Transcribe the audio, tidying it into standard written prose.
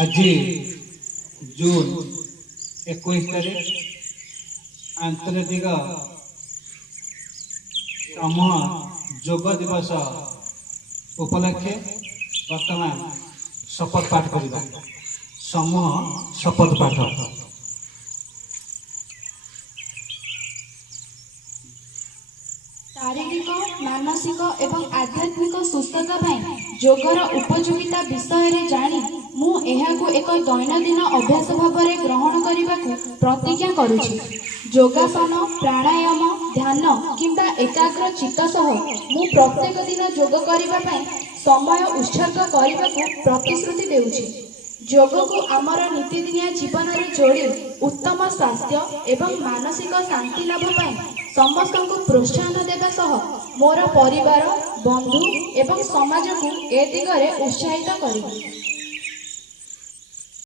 आज जून 21 तारीख आंतर्जातिक समूह योग दिवस उपलक्षे वर्तमान शपथ पाठ करवा समूह शपथ पाठ। शारीरिक मानसिक एवं आध्यात्मिक सुस्थता योगर उपयोगिता विषय जाणी मु एहाकु एक दैनंदिन अभ्यास भाव में ग्रहण करने को प्रतिज्ञा करुछि। योगासन प्राणायाम ध्यान किंबा एकाग्र चित्त सह मु प्रत्येक दिन योग करने समय उत्सर्ग करने को प्रतिश्रुति देउछि। योग को आमर नीतिदिनिया जीवन में जोड़ी उत्तम स्वास्थ्य एवं मानसिक शांति लाभ पाई समस्त को प्रोत्साहन देवा सह मोर परिवार बंधु एवं समाज को ए दिगरे उत्साहित करिबि।